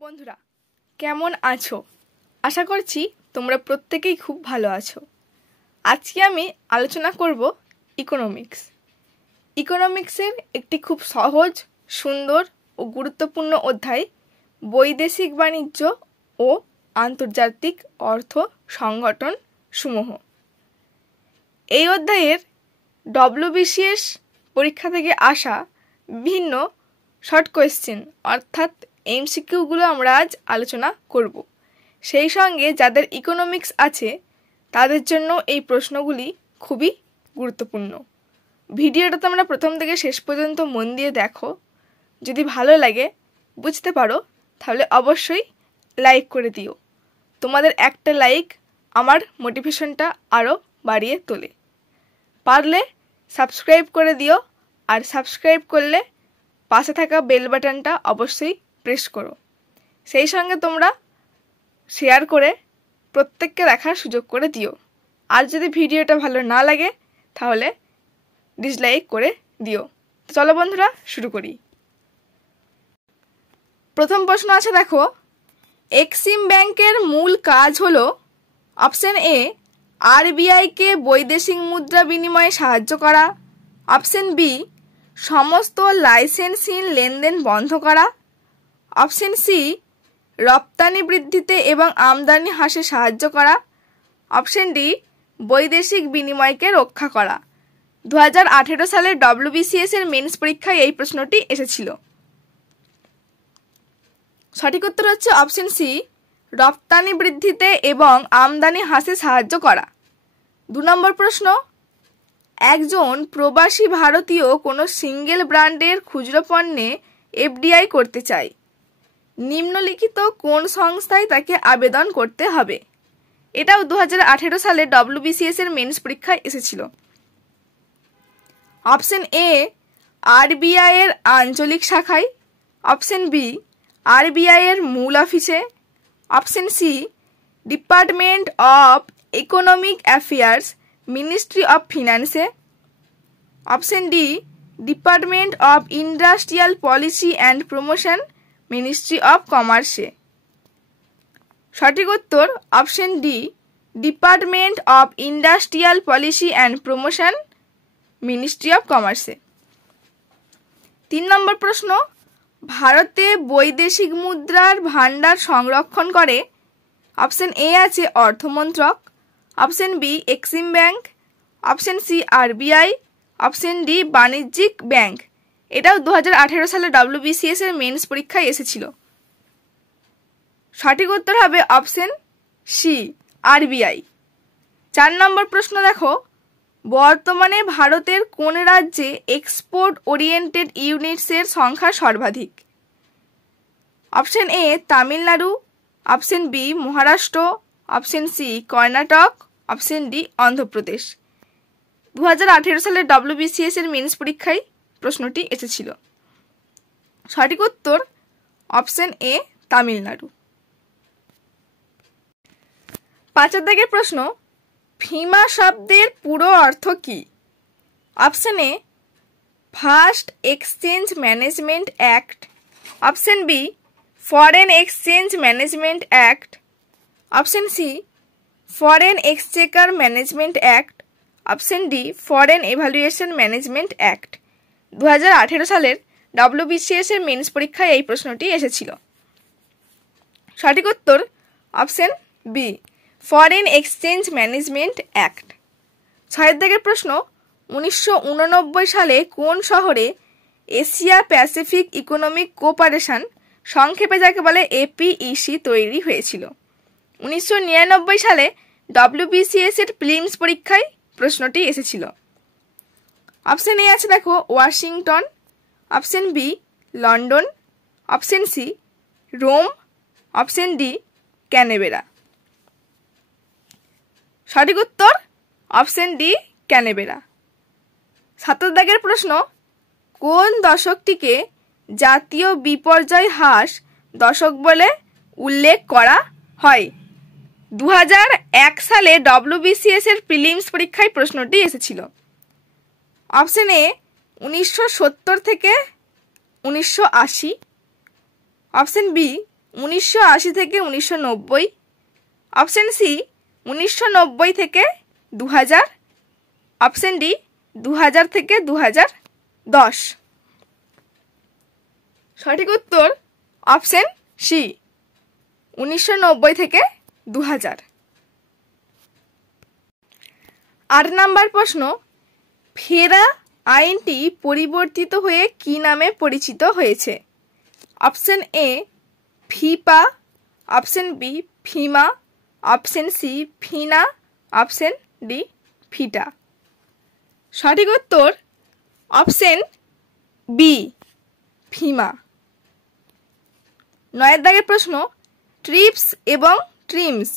বন্ধুরা কেমন আছো? আশা করছি তোমরা প্রত্যেকেই খুব ভালো আছো। আজকে আমি আলোচনা করব ইকোনমিক্সের একটি খুব সহজ, সুন্দর ও গুরুত্বপূর্ণ অধ্যায়, বৈদেশিক বাণিজ্য ও আন্তর্জাতিক অর্থ সংগঠন সমূহ। এই অধ্যায়ের WBCS পরীক্ষা থেকে আসা বিভিন্ন শর্ট কোয়েশ্চেন অর্থাৎ MCQগুলো আমরা আজ আলোচনা করব। সেই সঙ্গে যাদের ইকোনমিক্স আছে তাদের জন্য এই প্রশ্নগুলি খুবই গুরুত্বপূর্ণ। ভিডিওটা তোমরা প্রথম থেকে শেষ পর্যন্ত মন দিয়ে দেখো। যদি ভালো লাগে, বুঝতে পারো, তাহলে অবশ্যই লাইক করে দিও। তোমাদের একটা লাইক আমার মোটিভেশনটা আরও বাড়িয়ে তোলে। পারলে সাবস্ক্রাইব করে দিও, আর সাবস্ক্রাইব করলে পাশে থাকা বেল বাটনটা অবশ্যই প্রেস করো। সেই সঙ্গে তোমরা শেয়ার করে প্রত্যেককে দেখার সুযোগ করে দিও। আর যদি ভিডিওটা ভালো না লাগে তাহলে ডিসলাইক করে দিও। চলো বন্ধুরা শুরু করি। প্রথম প্রশ্ন আছে, দেখো, এক্সিম ব্যাংকের মূল কাজ হলো অপশন এ RBI-কে বৈদেশিক মুদ্রা বিনিময়ে সাহায্য করা, অপশন বি সমস্ত লাইসেন্সহীন লেনদেন বন্ধ করা, অপশন সি রপ্তানি বৃদ্ধিতে এবং আমদানি হ্রাসে সাহায্য করা, অপশন ডি বৈদেশিক বিনিময়কে রক্ষা করা। 2018 সালের WBCS এর মেন্স পরীক্ষায় এই প্রশ্নটি এসেছিল। সঠিক উত্তর হচ্ছে অপশন সি, রপ্তানি বৃদ্ধিতে এবং আমদানি হ্রাসে সাহায্য করা। 2 নম্বর প্রশ্ন, একজন প্রবাসী ভারতীয় কোনো সিঙ্গেল ব্র্যান্ডের খুচরো পণ্যে FDI করতে চায়। নিম্নলিখিত কোন সংস্থায় তাকে আবেদন করতে হবে? এটাও 2018 সালে WBCS এর মেন্স পরীক্ষায় এসেছিল। অপশন এ RBI এর আঞ্চলিক শাখায়, অপশন বি RBI এর মূল অফিসে, option C Department of Economic Affairs Ministry of ফিনান্সে, option D Department of Industrial Policy and Promotion Ministry of কমার্সে। সঠিক উত্তর option D Department of Industrial Policy and Promotion Ministry of কমার্সে। 3 নম্বর প্রশ্ন, ভারতে বৈদেশিক মুদ্রার ভাণ্ডার সংরক্ষণ করে। অপশন এ আছে অর্থমন্ত্রক, option B Exim bank, option C RBI, option D বাণিজ্যিক ব্যাংক। এটাও 2018 সালে WBCS এর মেন্স পরীক্ষায় এসেছিল। সঠিক উত্তর হবে অপশন সি RBI। 4 নম্বর প্রশ্ন, দেখো, বর্তমানে ভারতের কোন রাজ্যে এক্সপোর্ট ওরিয়েন্টেড ইউনিটসের সংখ্যা সর্বাধিক? Option A Tamil Nadu, option B Maharashtra, option C Karnataka, option D Andhra Pradesh. 2018 সালে WBCS এর মেন্স পরীক্ষায় প্রশ্নটি এসেছিল। সঠিক উত্তর অপশন এ তামিলনাড়ু। 5 দাগের প্রশ্ন, ফিমা শব্দের পুরো অর্থ কি? Option A first exchange management act, option B foreign exchange management act, option C foreign exchequer management act, option D foreign evaluation management act. 2018 সালের WBCS এর মেন্স পরীক্ষায় এই প্রশ্নটি এসেছিল। সঠিক উত্তর option B foreign exchange management act. 6 দাগের প্রশ্ন, 1989 সালে কোন শহরে এশিয়া প্যাসিফিক ইকোনমিক কোঅপারেশন, সংক্ষেপে যাকে বলে APEC, তৈরি হয়েছিল? 1999 সালে WBCS এর প্রিলিমস পরীক্ষায় প্রশ্নটি এসেছিল। অপশন এ আছে, দেখো, Washington, option B London, option C Rome, option D Canberra. সঠিক উত্তর অপশন ডি ক্যানবেরা। 7 দাগের প্রশ্ন, কোন দশকটিকে জাতীয় বিপর্যয় হ্রাস দশক বলে উল্লেখ করা হয়? 2001 সালে WBCS এর প্রিলিমস পরীক্ষায় প্রশ্নটি এসেছিল। অপশন এ 1970 থেকে 1980, অপশন বি 1980 থেকে 1990, অপশন সি 1990 থেকে 2000, অপশন ডি 2000 থেকে 2010। সঠিক উত্তর অপশন সি 1990 থেকে 2000। 8 নম্বর প্রশ্ন, ফেরা আইনটি পরিবর্তিত হয়ে কি নামে পরিচিত হয়েছে? Option A FIPA, option B FEMA, option C FINA, option D FITA. সঠিক উত্তর অপশন বি ফিমা। 9 দাগের প্রশ্ন, ট্রিপস এবং ট্রিমস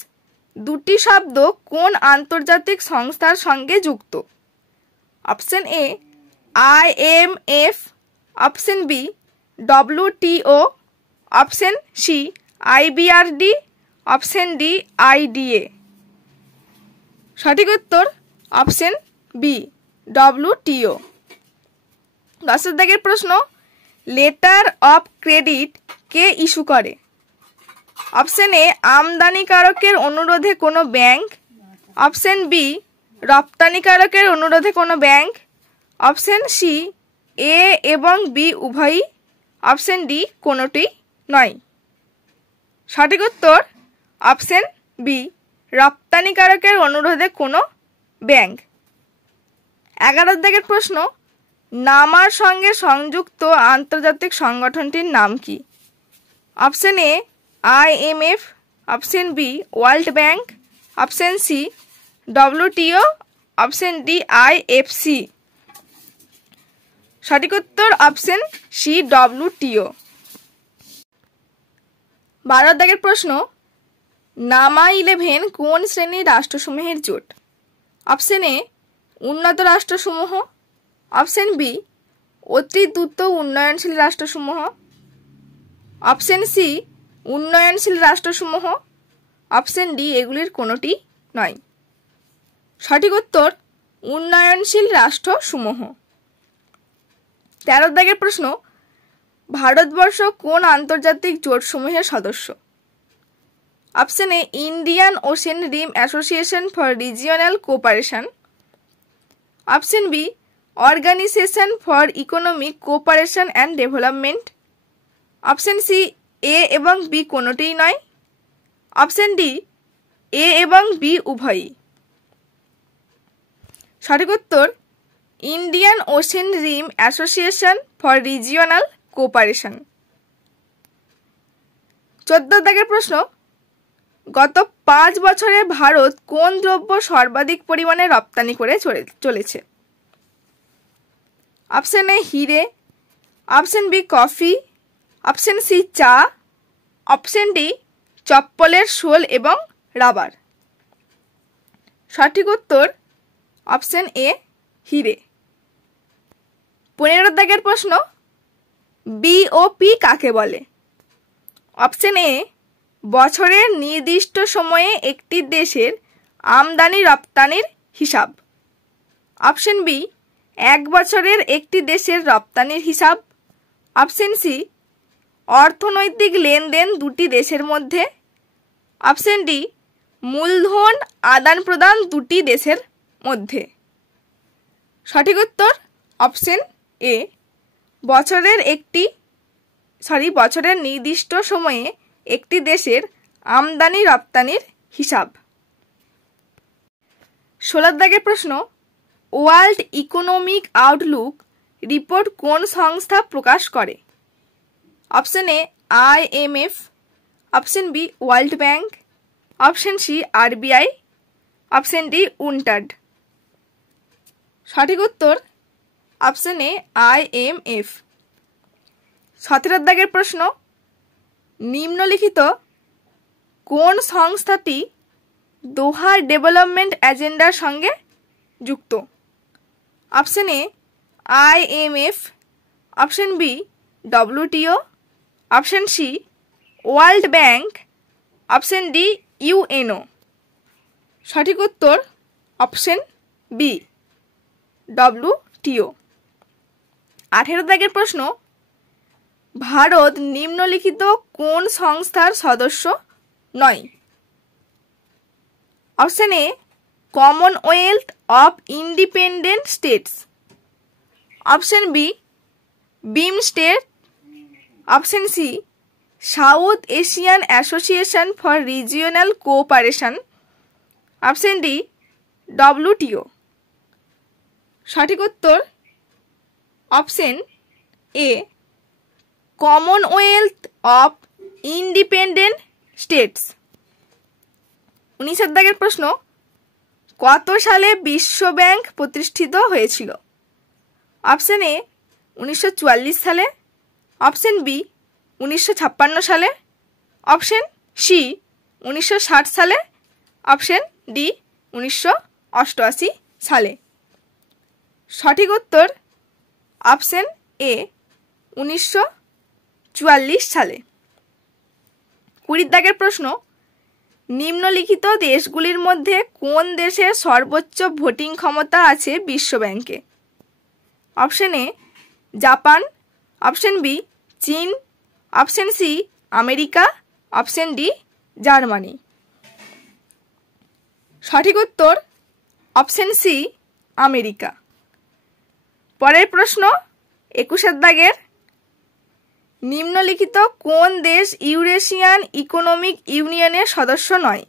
দুটি শব্দ কোন আন্তর্জাতিক সংস্থার সঙ্গে যুক্ত? Option A IMF, option B WTO, option C IBRD, option D IDA। সঠিক উত্তর অপশন বি WTO। 10 দাগের প্রশ্ন, লেটার অফ ক্রেডিট কে ইস্যু করে? অপশন এ আমদানিকারকের অনুরোধে কোনো ব্যাংক, অপশন বি রপ্তানিকারকের অনুরোধে কোনো ব্যাংক, অপশন সি এ এবং বি উভয়ই, অপশন ডি কোনোটি নয়। সঠিক উত্তর অপশন বি রপ্তানিকারকের অনুরোধে কোনো ব্যাংক। 11 দাগের প্রশ্ন, নামার সঙ্গে সংযুক্ত আন্তর্জাতিক সংগঠনটির নাম কি? Option A IMF, option B world bank, option C WTO, option D IFC। সঠিক উত্তর অপশন সি WTO। 12 দাগের প্রশ্ন, নামা 11 কোন শ্রেণীর রাষ্ট্রসমূহের জোট? অপশন এ উন্নত রাষ্ট্রসমূহ, অপশন বি অতি দ্রুত উন্নয়নশীল রাষ্ট্রসমূহ, অপশন সি উন্নয়নশীল রাষ্ট্রসমূহ, অপশন ডি এগুলির কোনোটি নয়। সঠিক উত্তর উন্নয়নশীল রাষ্ট্রসমূহ। 13 দাগের প্রশ্ন, ভারতবর্ষ কোন আন্তর্জাতিক জোটসমূহের সদস্য? Option A Indian Ocean Rim Association for regional cooperation, option B Organisation for Economic Cooperation and Development, option C A এবং বি কোনোটিই নয়, অপশন ডি এ এবং বি উভয়ই। সঠিক উত্তর Indian Ocean Rim Association for regional cooperation. 14 দাগের প্রশ্ন, গত 5 বছরে ভারত কোন দ্রব্য সর্বাধিক পরিমাণে রপ্তানি করে চলেছে? অপশন এ হিরে, option B coffee, option C চা, অপশন ডি চপ্পলের শোল এবং রাবার। সঠিক উত্তর অপশন এ হিরে। 15 দাগের প্রশ্ন, বিওপি কাকে বলে? অপশন এ বছরের নির্দিষ্ট সময়ে একটি দেশের আমদানি রপ্তানির হিসাব, অপশন বি 1 বছরের একটি দেশের রপ্তানির হিসাব, অপশন সি অর্থনৈতিক লেনদেন দুটি দেশের মধ্যে, অপশন ডি মূলধন আদান প্রদান দুটি দেশের মধ্যে। সঠিক উত্তর অপশন এ বছরের নির্দিষ্ট সময়ে একটি দেশের আমদানি রপ্তানির হিসাব। 16 দাগের প্রশ্ন, ওয়ার্ল্ড ইকোনমিক আউটলুক রিপোর্ট কোন সংস্থা প্রকাশ করে? Option A IMF, option B world bank, option C RBI, option D UNCTAD। সঠিক উত্তর অপশন এ IMF। 17 দাগের প্রশ্ন, নিম্নলিখিত কোন সংস্থাটি দোহা ডেভেলপমেন্ট এজেন্ডার সঙ্গে যুক্ত? Option A IMF, option B WTO, option C world bank, option D UNO। সঠিক উত্তর অপশন বি WTO। 18 দাগের প্রশ্ন, ভারত নিম্নলিখিত কোন সংস্থার সদস্য নয়? Option A commonwealth of independent states, option B BIMSTEC, option C south Asian association for regional cooperation, option D WTO। সঠিক উত্তর option A commonwealth of independent states. 19 দাগের প্রশ্ন, কত সালে বিশ্ব ব্যাংক প্রতিষ্ঠিত হয়েছিল? অপশন এ 1944 সালে, অপশন বি 1956 সালে, অপশন সি 1960 সালে, অপশন ডি 1988 সালে। সঠিক উত্তর অপশন এ 1944 সালে। 20 দাগের প্রশ্ন, নিম্নলিখিত দেশগুলির মধ্যে কোন দেশের সর্বোচ্চ ভোটিং ক্ষমতা আছে বিশ্ব ব্যাংকে? Option A Japan, option B চীন, option C America, option D Germany. সঠিক উত্তর অপশন সি আমেরিকা। পরের প্রশ্ন 21 দাগের, নিম্নলিখিত কোন দেশ ইউরেশিয়ান ইকোনমিক ইউনিয়নের সদস্য নয়?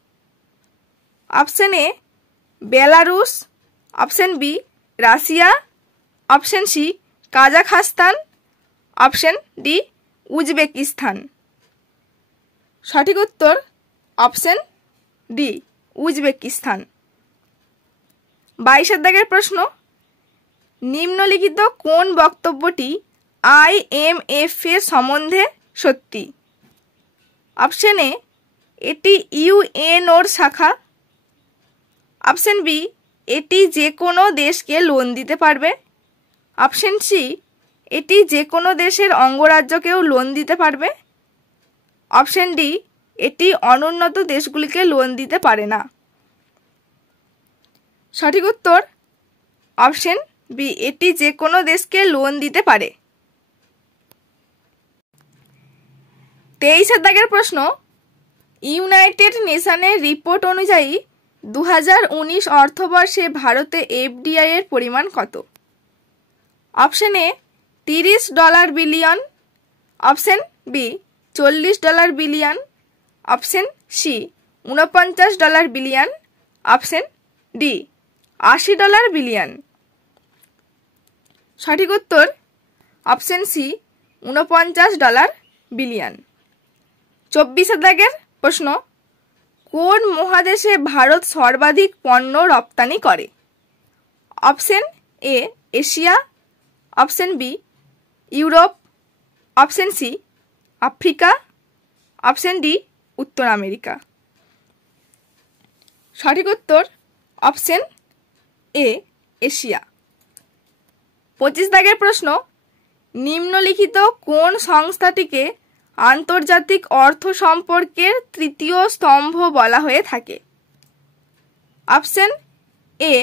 Option A Belarus, option B Russia, option C Kazakhstan, option D Uzbekistan. সঠিক উত্তর অপশন ডি উজবেকিস্তান। 22 দাগের প্রশ্ন, নিম্নলিখিত কোন বক্তব্যটি IMF এর সম্বন্ধে সত্যি? অপশন এ এটি ইউএনওর শাখা, অপশন বি এটি যে কোনো দেশকে লোন দিতে পারবে, অপশন সি এটি যে কোনো দেশের অঙ্গরাজ্যকেও লোন দিতে পারবে, অপশন ডি এটি অনুন্নত দেশগুলিকে লোন দিতে পারে না। সঠিক উত্তর অপশন বি এটি যে কোনো দেশকে লোন দিতে পারে। 23 দাগের প্রশ্ন, ইউনাইটেড নেশনের রিপোর্ট অনুযায়ী 2019 অর্থবর্ষে ভারতে FDI এর পরিমাণ কত? Option A $30 billion, option B $40 billion, option C $49 billion, option D $80 billion. সঠিক উত্তর অপশন সি $49 বিলিয়ন। 24 দাগের প্রশ্ন, কোন মহাদেশে ভারত সর্বাধিক পণ্য রপ্তানি করে? Option A Asia, option B Europe, option C Africa, option D উত্তর আমেরিকা। সঠিক উত্তর অপশন এ এশিয়া। 25 দাগের প্রশ্ন, নিম্নলিখিত কোন সংস্থাটিকে আন্তর্জাতিক অর্থ সম্পর্কের তৃতীয় স্তম্ভ বলা হয়ে থাকে? Option A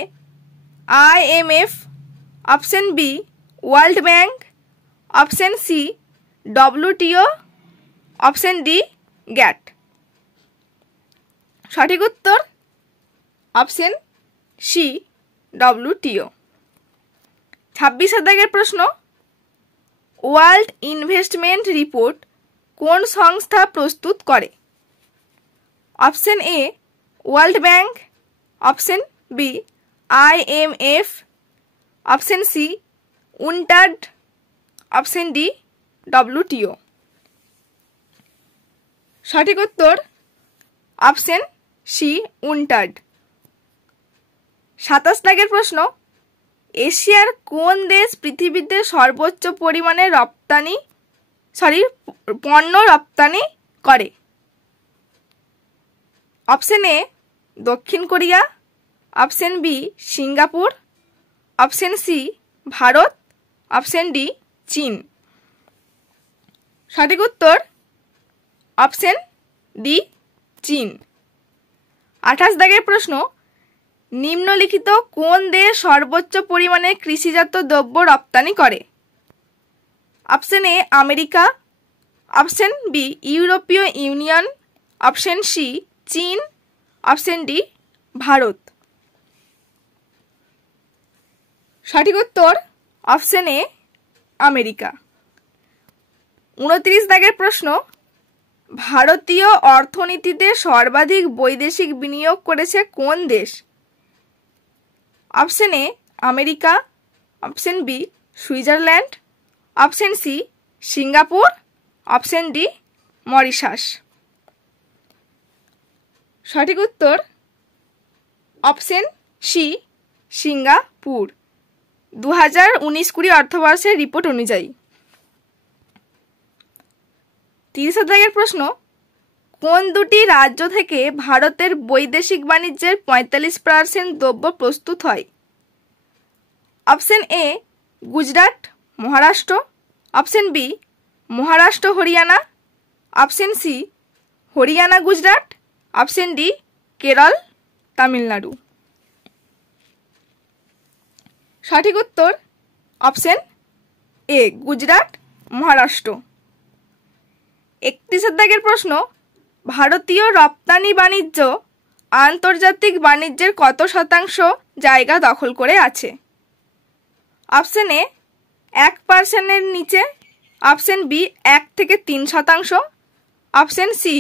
IMF, option B world bank, option C WTO, option D GATT. সঠিক উত্তর অপশন সি WTO। 26 দাগের প্রশ্ন, ওয়ার্ল্ড ইনভেস্টমেন্ট রিপোর্ট কোন সংস্থা প্রস্তুত করে? Option A world bank, option B IMF, option C UNCTAD, option D WTO। সঠিক উত্তর অপশন সি UNCTAD। 27 দাগের প্রশ্ন, এশিয়ার কোন দেশ পৃথিবীতে সর্বোচ্চ পরিমাণে পণ্য রপ্তানি করে? অপশন এ দক্ষিণ Korea, option B Singapore, option C Bharat, option D চীন। সঠিক উত্তর অপশন ডি চীন। 28 দাগের প্রশ্ন, নিম্নলিখিত কোন দেশ সর্বোচ্চ পরিমাণে কৃষিজাত দ্রব্য রপ্তানি করে? Option A America, option B ইউরোপীয় ইউনিয়ন, অপশন সি চীন, অপশন ডি ভারত। সঠিক উত্তর অপশন এ আমেরিকা। 29 দাগের প্রশ্ন, ভারতীয় অর্থনীতিতে সর্বাধিক বৈদেশিক বিনিয়োগ করেছে কোন দেশ? Option A America, option B Switzerland, option C Singapore, option D Mauritius. সঠিক উত্তর অপশন সি সিঙ্গাপুর, 2019-20 অর্থবর্ষের রিপোর্ট অনুযায়ী। 30 দাগের প্রশ্ন, কোন দুটি রাজ্য থেকে ভারতের বৈদেশিক বাণিজ্যের 45% দ্রব্য প্রস্তুত হয়? Option A Gujarat, Maharashtra, option B Maharashtra Haryana, option C Haryana Gujarat, option D Kerala Tamil Nadu. সঠিক উত্তর অপশন এ গুজরাট মহারাষ্ট্র। 31 দাগের প্রশ্ন, ভারতীয় রপ্তানি বাণিজ্য আন্তর্জাতিক বাণিজ্যের কত শতাংশ জায়গা দখল করে আছে? অপশন এ 1%-এর নিচে, অপশন বি 1 থেকে 3%, অপশন সি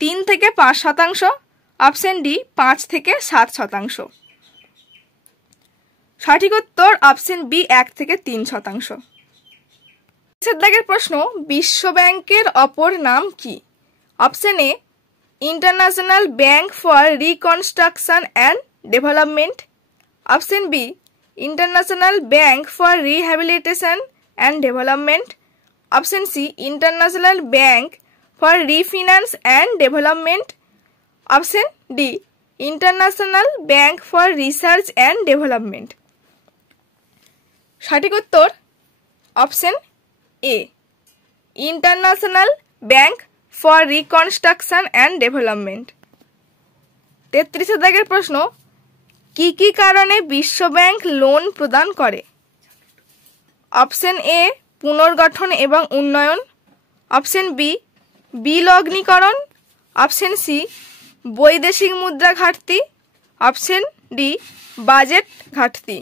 3 থেকে 5%, অপশন ডি 5 থেকে 7%। সঠিক উত্তর অপশন বি 1 থেকে 3%। দাগের প্রশ্ন, বিশ্ব ব্যাংকের অপর নাম কি? Option A International bank for reconstruction and Development, option B International bank for Rehabilitation and Development, option C International bank for Refinance and Development, option D International bank for Research and Development. সঠিক উত্তর option A International bank for reconstruction and Development. 33 দাগের প্রশ্ন, কি কি কারণে বিশ্ব bank loan প্রদান করে? অপশন এ পুনর্গঠন এবং উন্নয়ন, অপশন বি বিলগ্নীকরণ, অপশন সি বৈদেশিক মুদ্রা ঘাটতি, অপশন ডি বাজেট ঘাটতি।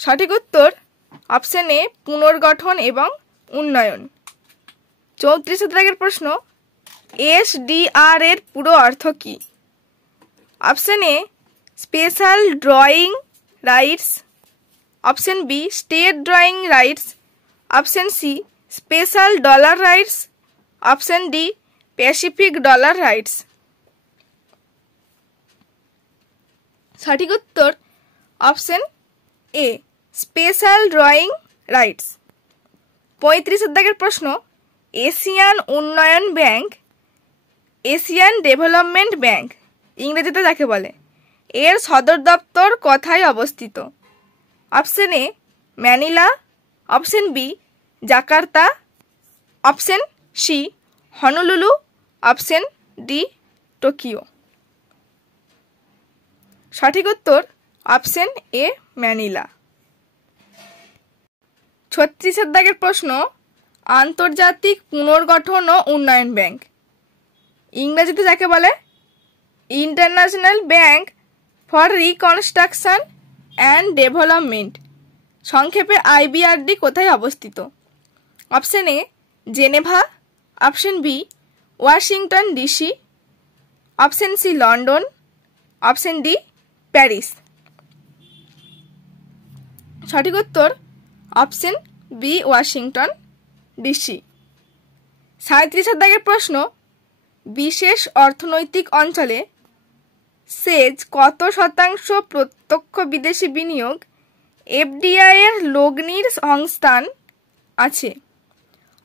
সঠিক উত্তর অপশন এ পুনর্গঠন এবং উন্নয়ন। 34 দাগের প্রশ্ন, এসডিআর এর পুরো অর্থ কি? Option A special drawing rights, option B state drawing rights, option C special dollar rights, option D Pacific dollar rights. সঠিক উত্তর option A special drawing rights. 35 দাগের প্রশ্ন, এশিয়ান উন্নয়ন ব্যাংক, এশিয়ান ডেভেলপমেন্ট ব্যাংক ইংরেজিতে যাকে বলে, এর সদর দপ্তর কোথায় অবস্থিত? Option A Manila, option B Jakarta, option C Honolulu, option D Tokyo. সঠিক উত্তর অপশন এ ম্যানিলা। 36 দাগের প্রশ্ন, আন্তর্জাতিক পুনর্গঠন ও উন্নয়ন ব্যাংক ইংরেজিতে যাকে বলে, international bank for reconstruction and development সংক্ষেপে আইবিআরডি কোথায় অবস্থিত? Option A Geneva, option B Washington DC, option C London, option D Paris. সঠিক উত্তর অপশন বি ওয়াশিংটন ডিসি। 37 দাগের প্রশ্ন, বিশেষ অর্থনৈতিক অঞ্চলে সেজ কত শতাংশ প্রত্যক্ষ বিদেশি বিনিয়োগ এফডিআই এর লগ্নির সংস্থান আছে?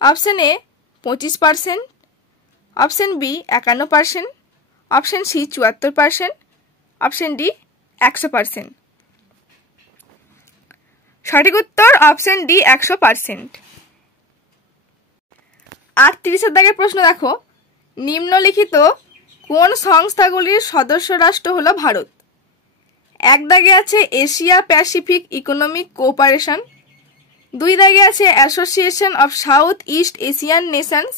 Option A 25%, option B 51%, option C 74%, option D 100%। সঠিক উত্তর অপশন ডি 100%। 38 দাগের প্রশ্ন দেখো, নিম্নলিখিত কোন সংস্থাগুলির সদস্য রাষ্ট্র হলো ভারত? এক দাগে আছে এশিয়া প্যাসিফিক ইকোনমিক কোঅপারেশন, 2 দাগে আছে association of south east Asian Nations.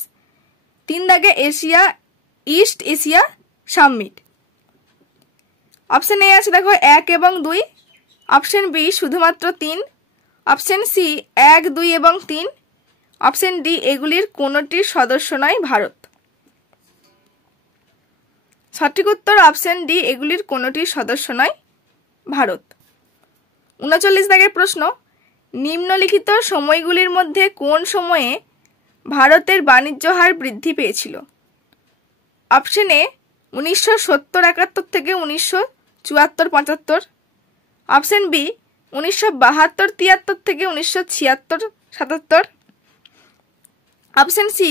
3 দাগে Asia east Asia summit. Option A আছে দেখো 1 এবং 2, অপশন বি শুধুমাত্র 3, অপশন সি 1, 2 এবং 3, অপশন ডি এগুলির কোনোটির সদস্য নয় ভারত। সঠিক উত্তর অপশন ডি এগুলির কোনোটির সদস্য নয় ভারত। 39 দাগের প্রশ্ন, নিম্নলিখিত সময়গুলির মধ্যে কোন সময়ে ভারতের বাণিজ্য হার বৃদ্ধি পেয়েছিল? অপশন এ 1970-71 থেকে 1974-75, অপশন বি 1972-73 থেকে 1976-77, অপশন সি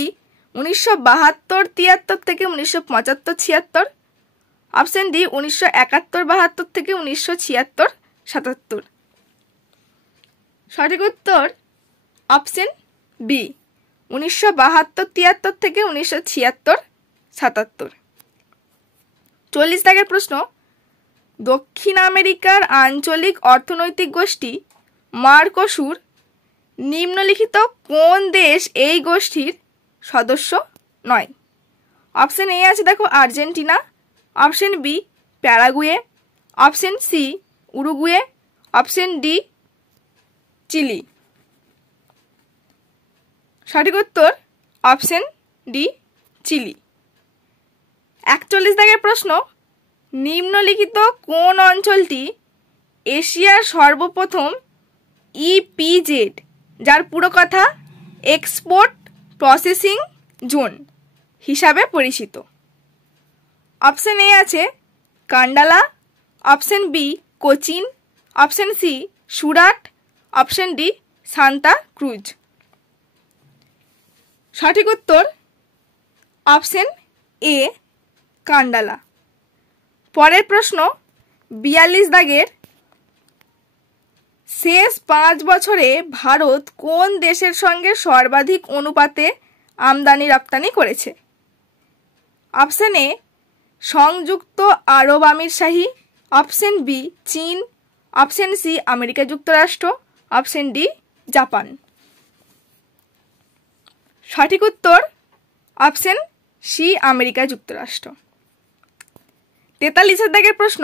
1972-73 থেকে 1975-76, অপশন ডি 1971-72 থেকে 1976-77। সঠিক উত্তর অপশন বি 1972-73 থেকে 1976-77। 40 দাগের প্রশ্ন, দক্ষিণ আমেরিকার আঞ্চলিক অর্থনৈতিক গোষ্ঠী মার্কোসুর নিম্নলিখিত কোন দেশ এই গোষ্ঠীর সদস্য নয়? অপশন এ আছে দেখো Argentina, option B Paraguay, option C Uruguay, option D Chile. সঠিক উত্তর অপশন ডি চিলি। 41 দাগের প্রশ্ন, নিম্নলিখিত কোন অঞ্চলটি এশিয়ার সর্বপ্রথম ইপিজেড, যার পুরো কথা এক্সপোর্ট প্রসেসিং জোন হিসাবে পরিচিত? অপশন এ আছে Kandla, option B Cochin, option C Surat, option D Santa Cruz. সঠিক উত্তর অপশন এ কান্ডালা। পরের প্রশ্ন 42 দাগের, শেষ 5 বছরে ভারত কোন দেশের সঙ্গে সর্বাধিক অনুপাতে আমদানি রপ্তানি করেছে? অপশন এ সংযুক্ত আরব আমিরশাহী, অপশন বি চীন, অপশন সি আমেরিকা যুক্তরাষ্ট্র, অপশন ডি জাপান। সঠিক উত্তর অপশন সি আমেরিকা যুক্তরাষ্ট্র। 43 দাগের প্রশ্ন,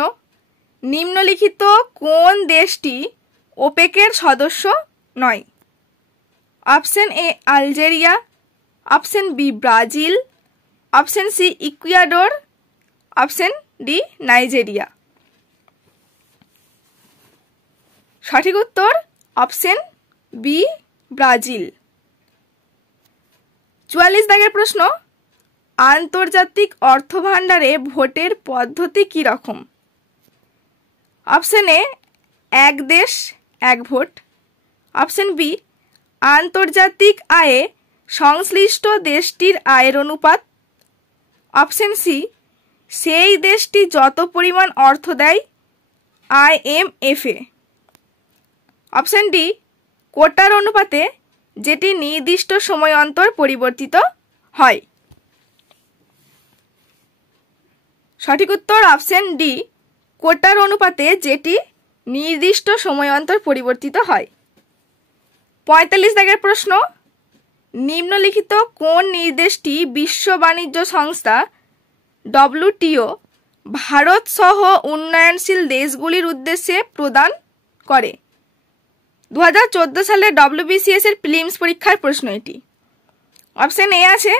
নিম্নলিখিত কোন দেশটি ওপেকের সদস্য নয়? Option A Algeria, option B Brazil, option C Ecuador, option D Nigeria. সঠিক উত্তর অপশন বি ব্রাজিল। 44 দাগের প্রশ্ন, আন্তর্জাতিক অর্থভাণ্ডারে ভোটের পদ্ধতি কি রকম? অপশন এ এক দেশ এক ভোট, অপশন বি আন্তর্জাতিক আয়ে সংশ্লিষ্ট দেশটির আয়ের অনুপাত, অপশন সি সেই দেশটি যত পরিমাণ অর্থ দেয় IMF এ, অপশন ডি কোটার অনুপাতে যেটি নির্দিষ্ট সময় অন্তর পরিবর্তিত হয়। সঠিক উত্তর অপশন ডি কোটার অনুপাতে যেটি নির্দিষ্ট সময় অন্তর পরিবর্তিত হয়। 45 দাগের প্রশ্ন, নিম্নলিখিত কোন নির্দেশটি বিশ্ব বাণিজ্য সংস্থা WTO ভারত সহ উন্নয়নশীল দেশগুলির উদ্দেশ্যে প্রদান করে? 2014 সালে WBCS এর প্রিলিমস পরীক্ষার প্রশ্ন এটি। অপশন এ আছে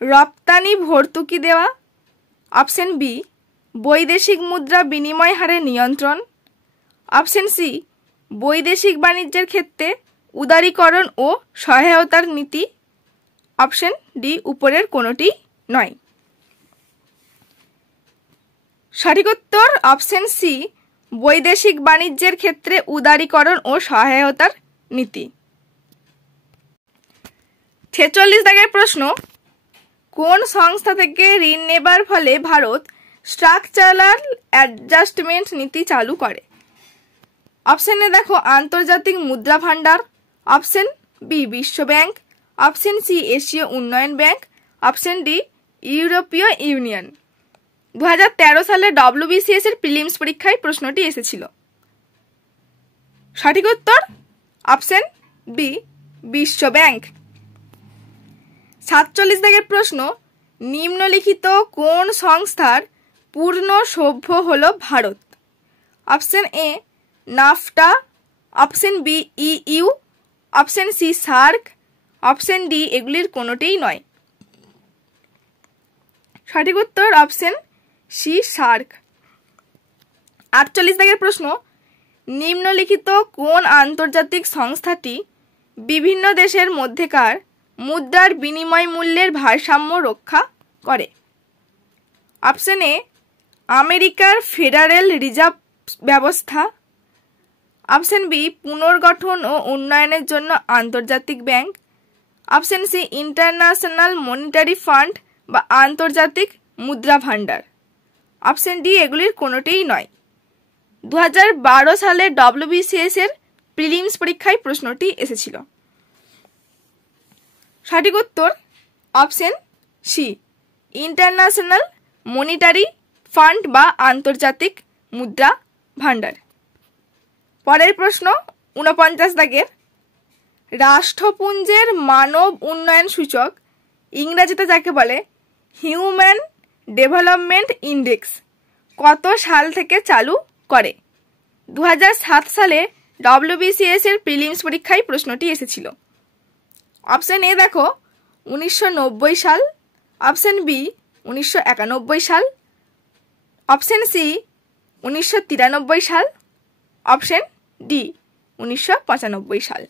রপ্তানি ভর্তুকি দেওয়া, অপশন বি বৈদেশিক মুদ্রা বিনিময় হারের নিয়ন্ত্রণ, অপশন সি বৈদেশিক বাণিজ্যের ক্ষেত্রে উদারীকরণ ও সহায়তার নীতি, অপশন ডি উপরের কোনোটি নয়। সঠিক উত্তর অপশন সি বৈদেশিক বাণিজ্যের ক্ষেত্রে উদারীকরণ ও সহায়তার নীতি। 46 দাগের প্রশ্ন, কোন সংস্থা থেকে ঋণ নেবার ফলে ভারত স্ট্রাকচারাল অ্যাডজাস্টমেন্ট নীতি চালু করে? অপশন এ দেখো আন্তর্জাতিক মুদ্রা ভান্ডার, অপশন বি বিশ্ব ব্যাংক, অপশন সি এশীয় উন্নয়ন ব্যাংক, অপশন ডি ইউরোপীয় ইউনিয়ন। 2013 সালে WBCS এর প্রিলিমস পরীক্ষায় প্রশ্নটি এসেছিল। সঠিক উত্তর অপশন বি বিশ্ব ব্যাংক। 47 দাগের প্রশ্ন, নিম্নলিখিত কোন সংস্থার পূর্ণ সভ্য হলো ভারত? Option A NAFTA, option B EU, option C SAARC, option D এগুলির কোনোটিই নয়। সঠিক উত্তর অপশন সি সার্ক। 48 দাগের প্রশ্ন, নিম্নলিখিত কোন আন্তর্জাতিক সংস্থাটি বিভিন্ন দেশের মধ্যেকার মুদ্রার বিনিময় মূল্যের ভারসাম্য রক্ষা করে? অপশন এ আমেরিকার ফেডারেল রিজার্ভ ব্যবস্থা, অপশন বি পুনর্গঠন ও উন্নয়নের জন্য আন্তর্জাতিক bank, option C international monetary fund বা আন্তর্জাতিক মুদ্রা ভান্ডার, অপশন ডি এগুলির কোনোটিই নয়। 2012 সালে WBCS এর প্রিলিমস পরীক্ষায় প্রশ্নটি এসেছিল। সঠিক উত্তর option C international monetary fund বা আন্তর্জাতিক মুদ্রা ভান্ডার। পরের প্রশ্ন 49 দাগের, রাষ্ট্রপুঞ্জের মানব উন্নয়ন সূচক ইংরেজিতে যাকে বলে হিউম্যান ডেভেলপমেন্ট ইন্ডেক্স কত সাল থেকে চালু করে? 2007 সালে WBCS এর প্রিলিমস পরীক্ষায় প্রশ্নটি এসেছিল। অপশন এ দেখো 1990 সাল, অপশন বি 1991 সাল, অপশন সি 1993 সাল, অপশন ডি 1995 সাল।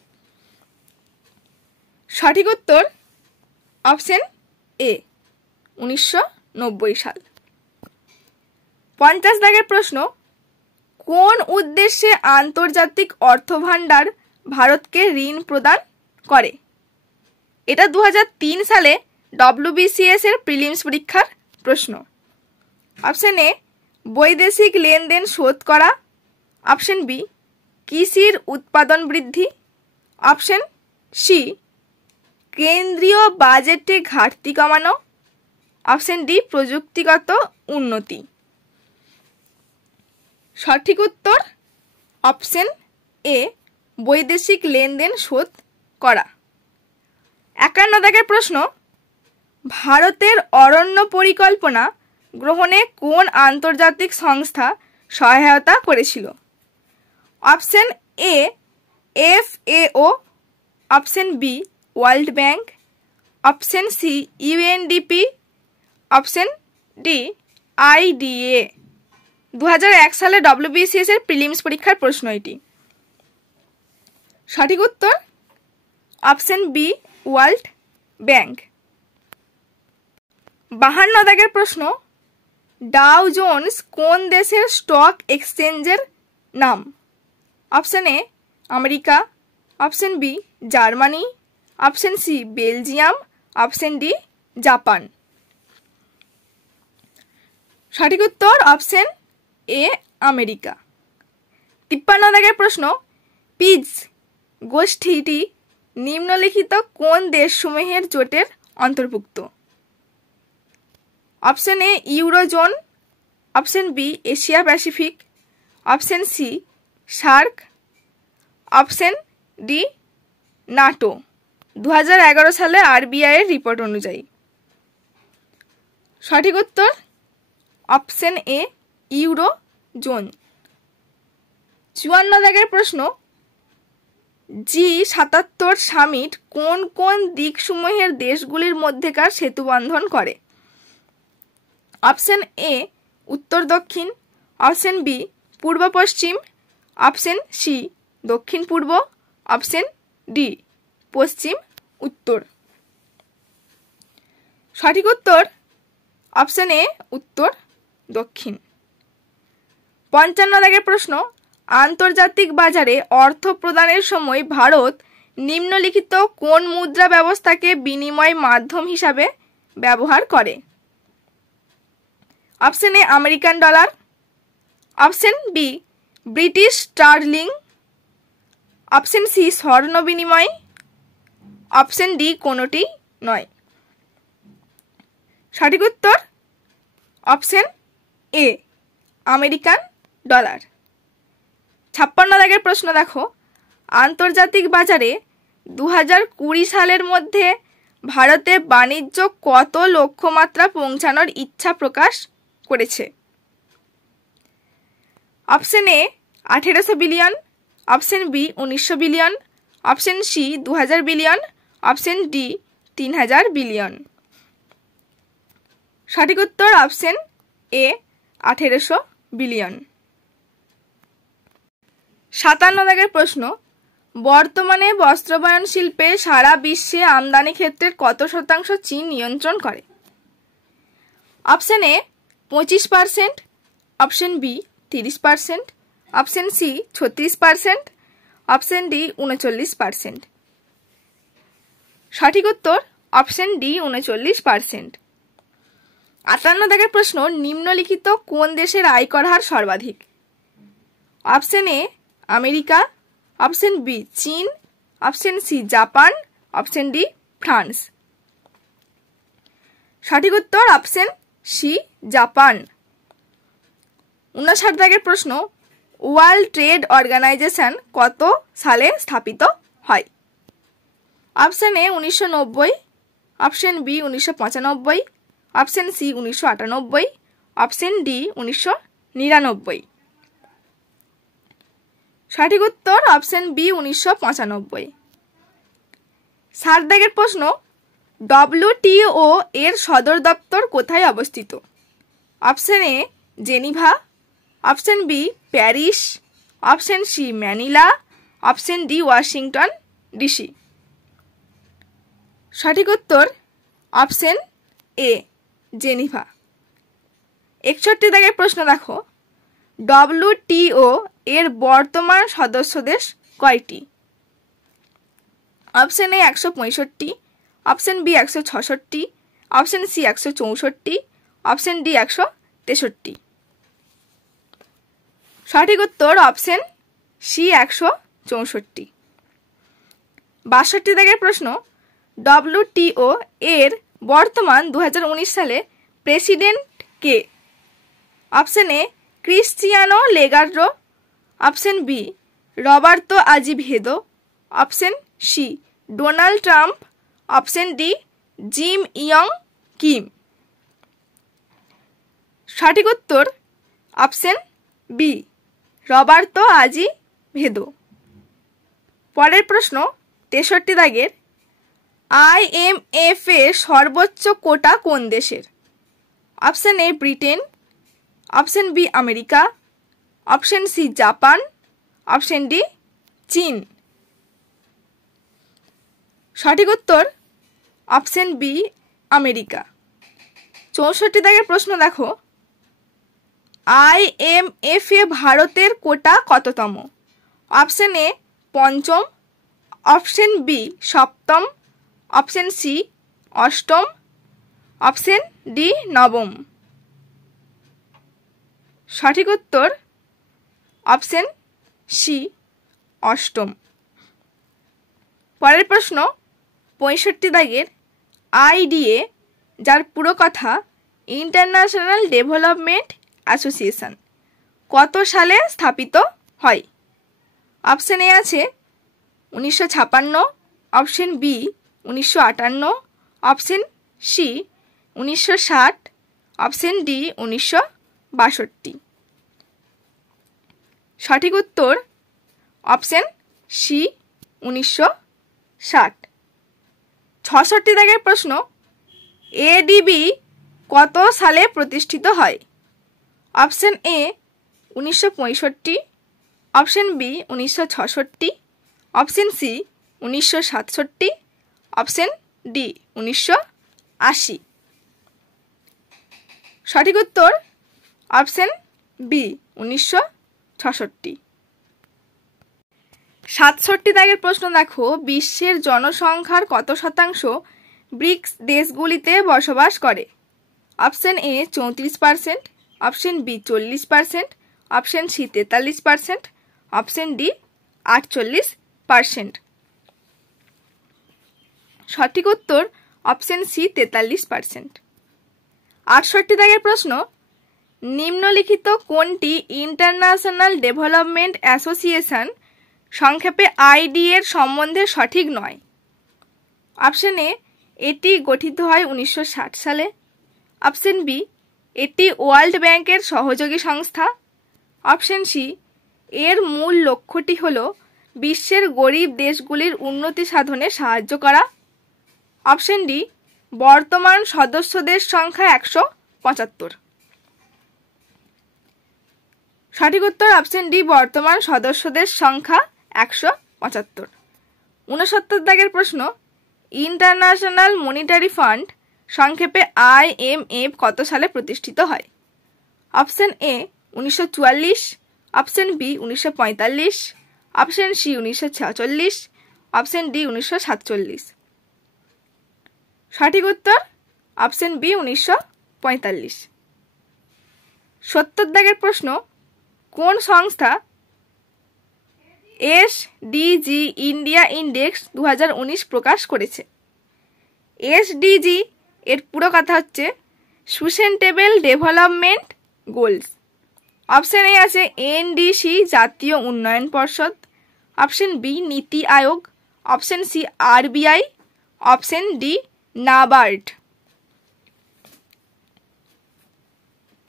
সঠিক উত্তর অপশন এ 1990 সাল। 50 দাগের প্রশ্ন, কোন উদ্দেশ্যে আন্তর্জাতিক অর্থভান্ডার ভারতকে ঋণ প্রদান করে? এটা 2003 সালে WBCS এর প্রিলিমস পরীক্ষার প্রশ্ন। অপশন এ বৈদেশিক লেনদেন শোধ করা, অপশন বি কৃষির উৎপাদন বৃদ্ধি, অপশন সি কেন্দ্রীয় বাজেটে ঘাটতি কমানো, অপশন ডি প্রযুক্তিগত উন্নতি। সঠিক উত্তর অপশন এ বৈদেশিক লেনদেন শোধ করা। 51 দাগের প্রশ্ন, ভারতের অরণ্য পরিকল্পনা গ্রহণে কোন আন্তর্জাতিক সংস্থা সহায়তা করেছিল? Option A FAO, option B world bank, option C UNDP, option D IDA। 2001 সালে WBCS এর প্রিলিমস পরীক্ষার প্রশ্ন এটি। সঠিক উত্তর অপশন বি ওয়ার্ল্ড ব্যাংক। 52 দাগের প্রশ্ন, ডাও জোন্স কোন দেশের স্টক এক্সচেঞ্জের নাম? Option A America, option B Germany, option C Belgium, option D Japan. সঠিক উত্তর অপশন এ আমেরিকা। 53 দাগের প্রশ্ন, পিজ গোষ্ঠীটি নিম্নলিখিত কোন দেশসমূহের জোটের অন্তর্ভুক্ত? Option A eurozone, option B Asia Pacific, option C SAARC, option D NATO. 2011 সালে RBI এর রিপোর্ট অনুযায়ী। সঠিক উত্তর অপশন এ ইউরোজোন। 54 দাগের প্রশ্ন, G77 সামিট কোন কোন দিকসমূহের দেশগুলির মধ্যেকার সেতু বন্ধন করে? অপশন এ উত্তর দক্ষিণ, অপশন বি পূর্ব পশ্চিম, অপশন সি দক্ষিণ পূর্ব, অপশন ডি পশ্চিম উত্তর। সঠিক উত্তর অপশন এ উত্তর দক্ষিণ। 55 দাগের প্রশ্ন, আন্তর্জাতিক বাজারে অর্থ প্রদানের সময় ভারত নিম্নলিখিত কোন মুদ্রা ব্যবস্থাকে বিনিময় মাধ্যম হিসাবে ব্যবহার করে? Option A American dollar, option B British sterling, option C স্বর্ণ বিনিময়, অপশন ডি কোনোটি নয়। সঠিক উত্তর অপশন এ আমেরিকান ডলার। 56 দাগের প্রশ্ন দেখো, আন্তর্জাতিক বাজারে 2020 সালের মধ্যে ভারতে বাণিজ্য কত লক্ষ্যমাত্রা পৌঁছানোর ইচ্ছা প্রকাশ করেছে? Option A 1800 billion, option B 1900 billion, option C 2000 billion, option D 3000 billion. সঠিক উত্তর অপশন এ 1800 বিলিয়ন। 57 দাগের প্রশ্ন, বর্তমানে বস্ত্রায়ন শিল্পে সারা বিশ্বে আমদানি ক্ষেত্রের কত শতাংশ চীন নিয়ন্ত্রণ করে? Option A 25%, option B 30%, option C 36%, option D 39%। সঠিক উত্তর অপশন ডি 39%। 58 দাগের প্রশ্ন, নিম্নলিখিত কোন দেশের আয়কর হার সর্বাধিক? Option A America, option B চীন, option C Japan, option D France. সঠিক উত্তর অপশন সি জাপান। 59 দাগের প্রশ্ন, ওয়ার্ল্ড ট্রেড অর্গানাইজেশন কত সালে স্থাপিত হয়? Option A 1990, option B 1995, option C 1998, option D 1999। সঠিক উত্তর অপশন বি 1995। 60 দাগের প্রশ্ন, ডব্লিউটিও এর সদর দপ্তর কোথায় অবস্থিত? Option A Geneva, option B Paris, option C Manila, option D Washington DC. সঠিক উত্তর অপশন এ জেনিভা। 61 দাগের প্রশ্ন দেখো, ডব্লিউটিও এর বর্তমান সদস্য দেশ কয়টি? Option A 165, option B 166, option C 164, option D 163। সঠিক উত্তর অপশন সি 164। 62 দাগের প্রশ্ন, ডব্লিউটিও এর বর্তমান 2019 সালে প্রেসিডেন্ট কে? Option A Cristiano Lagarde, option B Roberto Azevedo, option C Donald Trump, option D Jim Yong Kim. সঠিক উত্তর অপশন বি রবার্তো আজিভেদো। পরের প্রশ্ন 63 দাগের, IMF এর সর্বোচ্চ কোটা কোন দেশের? Option A Britain, option B America, option C Japan, option D চীন। সঠিক উত্তর অপশন বি আমেরিকা। 64 দাগের প্রশ্ন দেখো, IMF এ ভারতের কোটা কততম? অপশন এ পঞ্চম, অপশন বি সপ্তম, অপশন সি অষ্টম, অপশন ডি নবম। সঠিক উত্তর অপশন সি অষ্টম। পরের প্রশ্ন 65 দাগের, IDA যার পুরো কথা ইন্টারন্যাশনাল ডেভেলপমেন্ট অ্যাসোসিয়েশন কত সালে স্থাপিত হয়? অপশন এ আছে 1956, option B 1958, option C 1960, option D 1962। সঠিক উত্তর অপশন সি 1960। 66 দাগের প্রশ্ন, ADB কত সালে প্রতিষ্ঠিত হয়? Option A 1965, option B 1966, option C 1967, option D 1980। সঠিক উত্তর অপশন বি 1966। 67 দাগের প্রশ্ন দেখো, বিশ্বের জনসংখ্যার কত শতাংশ ব্রিক্স দেশগুলিতে বসবাস করে? Option A 34%, option B 40%, option C 43%, option D 48%। সঠিক উত্তর অপশন সি 43%। 68 দাগের প্রশ্ন, নিম্নলিখিত কোনটি ইন্টারন্যাশনাল ডেভেলপমেন্ট অ্যাসোসিয়েশন সংক্ষেপে আইডি এর সম্বন্ধে সঠিক নয়। অপশন এ, এটি গঠিত হয় 1960 সালে। অপশন বি, এটি ওয়ার্ল্ড ব্যাংকের সহযোগী সংস্থা। অপশন সি, এর মূল লক্ষ্যটি হল বিশ্বের গরিব দেশগুলির উন্নতি সাধনে সাহায্য করা। অপশন ডি, বর্তমান সদস্যদের সংখ্যা 175। সঠিক উত্তর অপশন ডি, বর্তমান সদস্যদের সংখ্যা 175। 69 দাগের প্রশ্ন, ইন্টারন্যাশনাল মনিটারি ফান্ড সংক্ষেপে IMF কত সালে প্রতিষ্ঠিত হয়? Option A 1944, option B 1945, option C 1946, option D 1947। সঠিক উত্তর অপশন বি 1945। 70 দাগের প্রশ্ন, কোন সংস্থা SDG ইন্ডিয়া ইন্ডেক্স 2019 প্রকাশ করেছে? SDG এর পুরো কথা হচ্ছে sustainable development goals. Option A আছে NDC জাতীয় উন্নয়ন পর্ষদ, option B NITI Aayog, option C RBI, option D NABARD.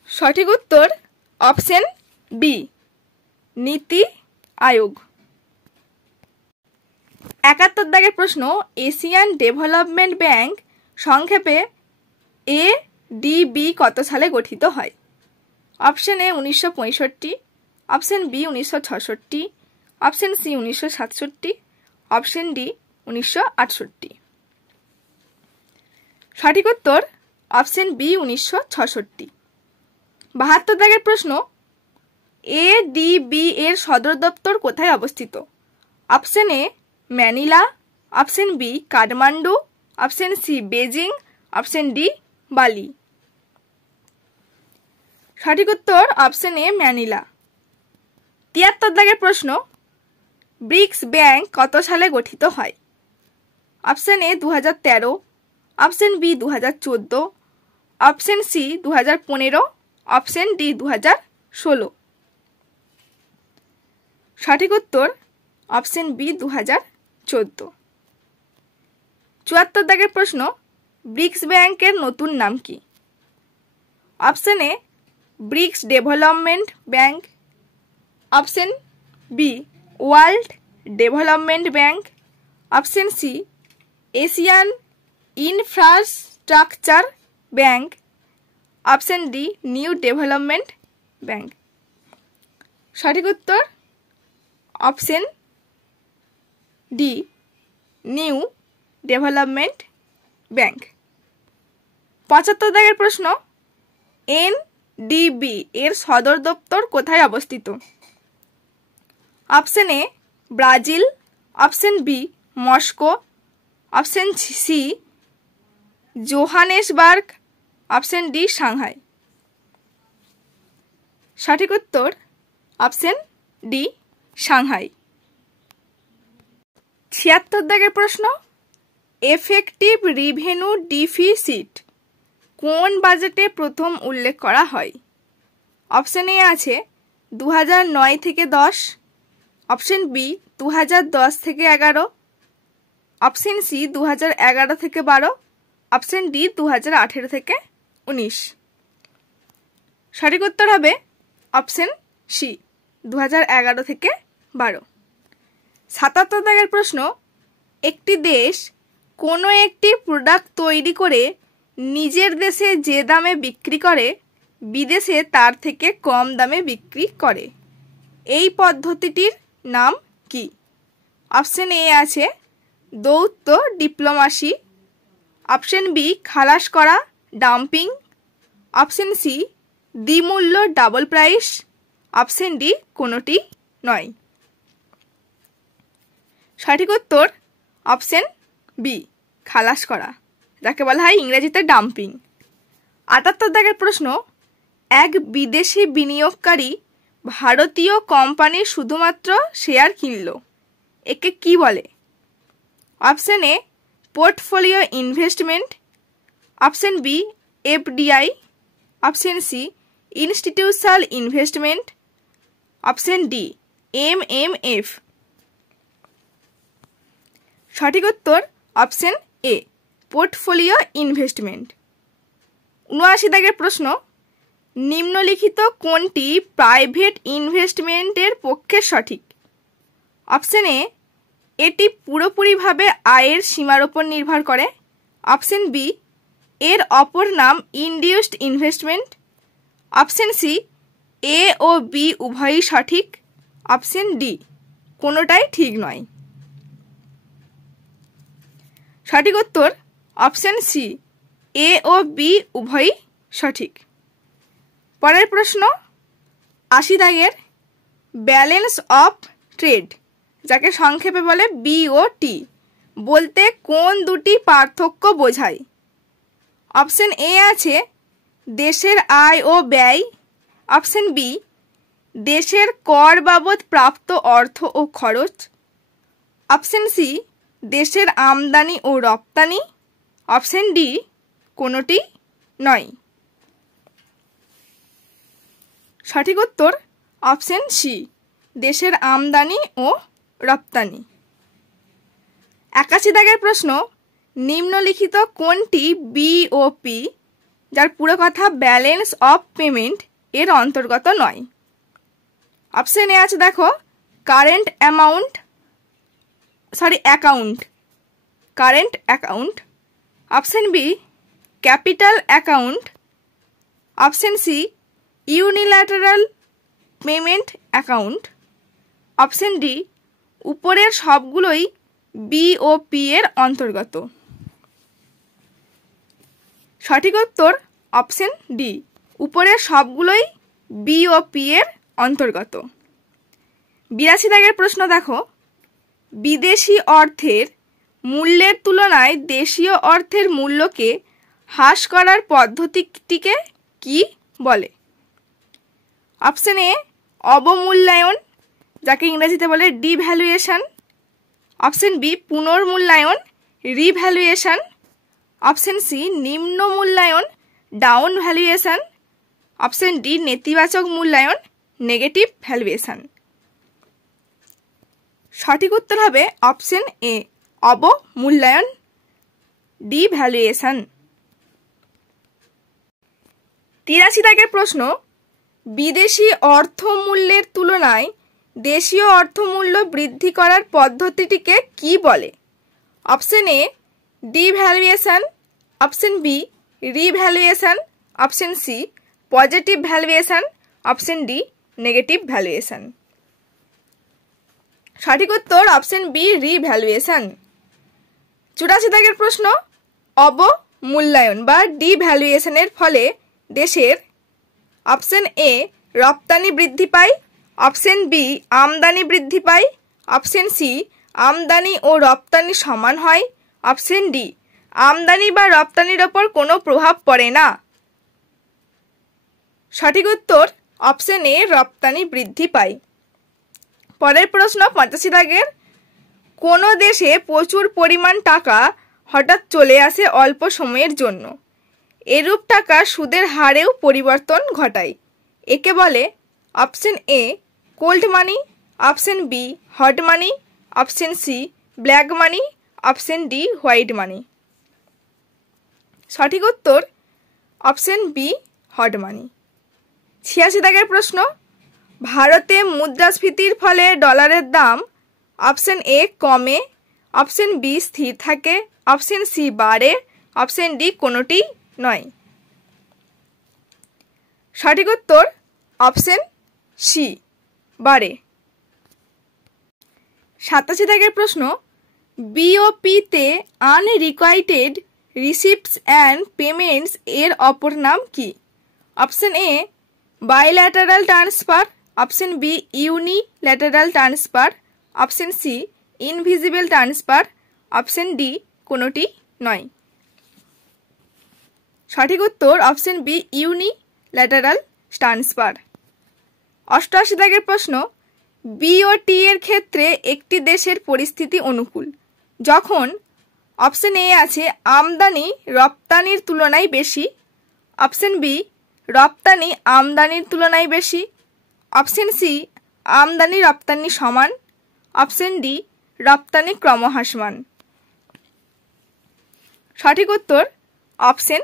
সঠিক উত্তর অপশন বি নীতি আয়োগ। 71 দাগের প্রশ্ন, এশিয়ান ডেভেলপমেন্ট ব্যাংক সংক্ষেপে ADB কত সালে গঠিত হয়? Option A 1965, option B 1966, option C 1967, option D 1968। সঠিক উত্তর অপশন বি 1966। 72 দাগের প্রশ্ন, ADB এর সদর দপ্তর কোথায় অবস্থিত? Option A Manila, option B Kathmandu, option C Beijing, option D Bali. সঠিক উত্তর অপশন এ ম্যানিলা। 73 দাগের প্রশ্ন, ব্রিক্স ব্যাংক কত সালে গঠিত হয়? Option A 2013, option B 2014, option C 2015, option D 2016। সঠিক উত্তর অপশন বি 2014। 74 দাগের প্রশ্ন, ব্রিক্স ব্যাংকের নতুন নাম কি? Option A BRICS development bank, option B world development bank, option C Asian infrastructure bank, option D new development bank. সঠিক উত্তর option D new development bank. 75 দাগের প্রশ্ন, NDB এর সদর দপ্তর কোথায় অবস্থিত? Option A Brazil, option B Moscow, option C Johannesburg, option D Shanghai. সঠিক উত্তর অপশন ডি সাংহাই। 76 দাগের প্রশ্ন, এফেক্টিভ রিভেনিউ ডিফিসিট কোন বাজেটে প্রথম উল্লেখ করা হয়? অপশন এ আছে 2009 থেকে 10, অপশন বি 2010 থেকে 11, অপশন সি 2011 থেকে 12, অপশন ডি 2018 থেকে 19। সঠিক উত্তর হবে অপশন সি 2011 থেকে 12। 77 দাগের প্রশ্ন, একটি দেশ কোনো একটি প্রোডাক্ট তৈরি করে নিজের দেশে যে দামে বিক্রি করে বিদেশে তার থেকে কম দামে বিক্রি করে, এই পদ্ধতিটির নাম কি? অপশন এ আছে দ্বৈত ডিপ্লোমাসি, অপশন বি খালাস করা ডাম্পিং, অপশন সি দ্বিমূল্য ডাবল প্রাইস, অপশন ডি কোনোটি নয়। সঠিক উত্তর অপশন বি খালাস করা, যাকে বলা হয় ইংরেজিতে ডাম্পিং। 78 দাগের প্রশ্ন, এক বিদেশি বিনিয়োগকারী ভারতীয় কোম্পানির শুধুমাত্র শেয়ার কিনল, একে কি বলে? Option A portfolio investment, option B FDI, option C institutional investment, option D MMF। সঠিক উত্তর অপশন এ, পোর্টফোলিও ইনভেস্টমেন্ট। ৭৯ দাগের প্রশ্ন, নিম্নলিখিত কোনটি প্রাইভেট ইনভেস্টমেন্টের পক্ষে সঠিক? অপশন এ, এটি পুরোপুরিভাবে আয়ের সীমার উপর নির্ভর করে। অপশন বি, এর অপর নাম ইনডিউসড ইনভেস্টমেন্ট। অপশন সি, এ ও বি উভয়ই সঠিক। অপশন ডি, কোনোটাই ঠিক নয়। সঠিক উত্তর অপশন সি, এ ও বি উভয়ই সঠিক। পরের প্রশ্ন ৮০ দাগের, ব্যালেন্স অফ ট্রেড, যাকে সংক্ষেপে বলে বিওটি, বলতে কোন দুটি পার্থক্য বোঝায়? অপশন এ আছে দেশের আয় ও ব্যয়। অপশন বি, দেশের কর বাবদ প্রাপ্ত অর্থ ও খরচ। অপশন সি, দেশের আমদানি ও রপ্তানি। অপশন ডি, কোনোটি নয়। সঠিক উত্তর অপশন সি, দেশের আমদানি ও রপ্তানি। ৮১ দাগের প্রশ্ন, নিম্নলিখিত কোনটি বিওপি, যার পুরো কথা ব্যালেন্স অফ পেমেন্ট, এর অন্তর্গত নয়? অপশন এ আছে দেখো current account. Current account. Option B, capital account. Option C, unilateral payment account. Option D, উপরের সবগুলোই বিওপি এর অন্তর্গত। সঠিক উত্তর অপশন ডি, উপরের সবগুলোই বিওপি এর অন্তর্গত। ৮২ দাগের প্রশ্ন দেখো, বিদেশি অর্থের মূল্যের তুলনায় দেশীয় অর্থের মূল্যকে হ্রাস করার পদ্ধতিটিকে কি বলে? অপশন এ, অবমূল্যায়ন, যাকে ইংরেজিতে বলে ডিভ্যালুয়েশন। অপশন বি, পুনর্মূল্যায়ন, রিভ্যালুয়েশন। অপশন সি, নিম্ন মূল্যায়ন, ডাউন ভ্যালুয়েশন। অপশন ডি, নেতিবাচক মূল্যায়ন, নেগেটিভ ভ্যালুয়েশন। সঠিক উত্তর হবে অপশন এ, অবমূল্যায়ন, ডিভ্যালুয়েশন। ৮৩ দাগের প্রশ্ন, বিদেশি অর্থমূল্যের তুলনায় দেশীয় অর্থমূল্য বৃদ্ধি করার পদ্ধতিটিকে কি বলে? Option A, devaluation. Option B, revaluation. Option C, positive valuation. Option D, negative valuation. সঠিক উত্তর অপশন বি, রিভ্যালুয়েশন। ৮৪ দাগের প্রশ্ন, অবমূল্যায়ন বা ডিভ্যালুয়েশনের ফলে দেশের অপশন এ, রপ্তানি বৃদ্ধি পায়। অপশন বি, আমদানি বৃদ্ধি পায়। অপশন সি, আমদানি ও রপ্তানি সমান হয়। অপশন ডি, আমদানি বা রপ্তানির ওপর কোনো প্রভাব পড়ে না। সঠিক উত্তর অপশন এ, রপ্তানি বৃদ্ধি পায়। পরের প্রশ্ন ৮৫ দাগের, কোনো দেশে প্রচুর পরিমাণ টাকা হঠাৎ চলে আসে অল্প সময়ের জন্য, এরূপ টাকা সুদের হারেও পরিবর্তন ঘটায়, একে বলে? Option A, cold money. Option B, hot money. Option C, black money. Option D, white money. সঠিক উত্তর অপশন বি, হট মানি। ৮৬ দাগের প্রশ্ন, ভারতে মুদ্রাস্ফীতির ফলে ডলারের দাম অপশন এ, কমে। অপশন বি, স্থির থাকে। অপশন সি, বাড়ে। অপশন ডি, কোনোটি নয়। সঠিক উত্তর অপশন সি, বাড়ে। ৮৭ দাগের প্রশ্ন, বিওপিতে আনরিকোয়াইটেড রিসিপ্টস অ্যান্ড পেমেন্টস এর অপর নাম কি? Option A, bilateral transfer. Option B, unilateral transfer. Option C, invisible transfer. Option D, কোনোটি নয়। সঠিক উত্তর অপশন বি, ইউনিল্যাটারাল ট্রান্সফার। ৮৮ দাগের প্রশ্ন, বিওটি এর ক্ষেত্রে একটি দেশের পরিস্থিতি অনুকূল যখন অপশন এ আছে আমদানি রপ্তানির তুলনায় বেশি। অপশন বি, রপ্তানি আমদানির তুলনায় বেশি। অপশন সি, আমদানি রপ্তানি সমান। অপশন ডি, রপ্তানি ক্রমহ্রাসমান। সঠিক উত্তর অপশন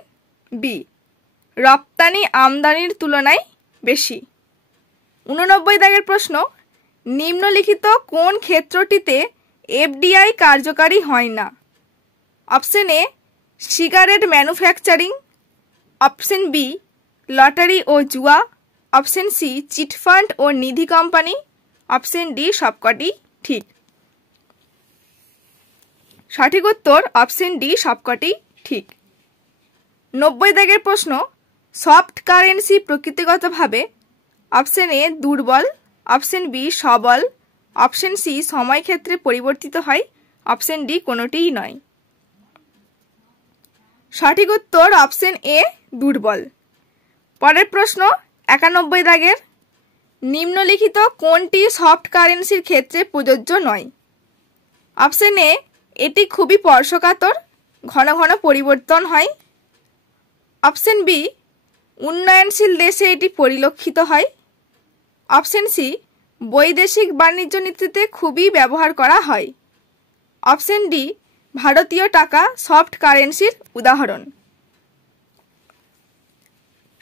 বি, রপ্তানি আমদানির তুলনায় বেশি। 89 দাগের প্রশ্ন, নিম্নলিখিত কোন ক্ষেত্রটিতে এফডিআই কার্যকারী হয় না? Option A cigarette manufacturing, option B lottery ও জুয়া, অপশন সি চিটফান্ড ও নিধি কোম্পানি, অপশন ডি সবকটি ঠিক। সঠিক উত্তর অপশন ডি সবকটি ঠিক। 90 দাগের প্রশ্ন, সফট কারেন্সি প্রকৃতিগতভাবে অপশন এ দুর্বল, অপশন বি সবল, অপশন সি সময় ক্ষেত্রে পরিবর্তিত হয়, অপশন ডি কোনোটিই নয়। সঠিক উত্তর অপশন এ দুর্বল। পরের প্রশ্ন 91 দাগের, নিম্নলিখিত কোনটি সফট কারেন্সির ক্ষেত্রে প্রযোজ্য নয়? অপশন এ এটি খুবই স্পর্শকাতর, ঘন ঘন পরিবর্তন হয়, অপশন বি উন্নয়নশীল দেশে এটি পরিলক্ষিত হয়, অপশন সি বৈদেশিক বাণিজ্য নীতিতে খুবই ব্যবহার করা হয়, অপশন ডি ভারতীয় টাকা সফট কারেন্সির উদাহরণ।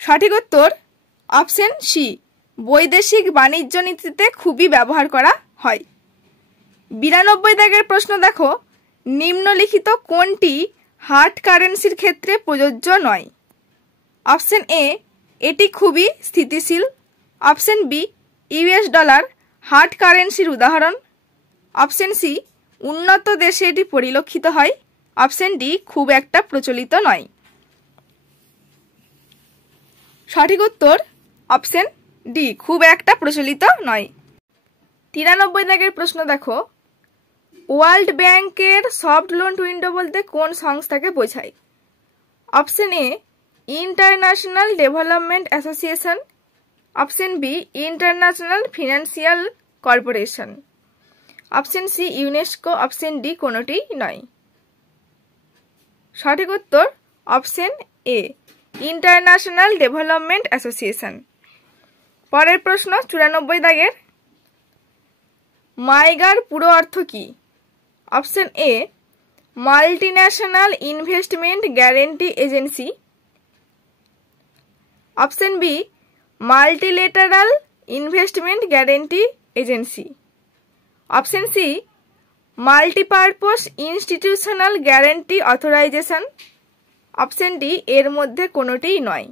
সঠিক উত্তর অপশন সি, বৈদেশিক বাণিজ্য নীতিতে খুবই ব্যবহার করা হয়। 92 দাগের প্রশ্ন দেখো, নিম্নলিখিত কোনটি হার্ড কারেন্সির ক্ষেত্রে প্রযোজ্য নয়? অপশন এ এটি খুবই স্থিতিশীল, option B US dollar hard কারেন্সির উদাহরণ, অপশন সি উন্নত দেশে এটি পরিলক্ষিত হয়, অপশন ডি খুব একটা প্রচলিত নয়। সঠিক উত্তর অপশন ডি খুব একটা প্রচলিত নয়। 93 দাগের প্রশ্ন দেখো, ওয়ার্ল্ড ব্যাংকের সফট লোন উইন্ডো বলতে কোন সংস্থাকে বোঝায়? Option A international development association, option B international financial corporation, option C UNESCO, option D কোনোটি নয়। সঠিক উত্তর option A international development association. পরের প্রশ্ন 94 দাগের, মাইগার পুরো অর্থ কি? Option A multinational investment guarantee agency, option B multilateral investment guarantee agency, option C multipurpose institutional guarantee authorisation, option D এর মধ্যে কোনোটিই নয়।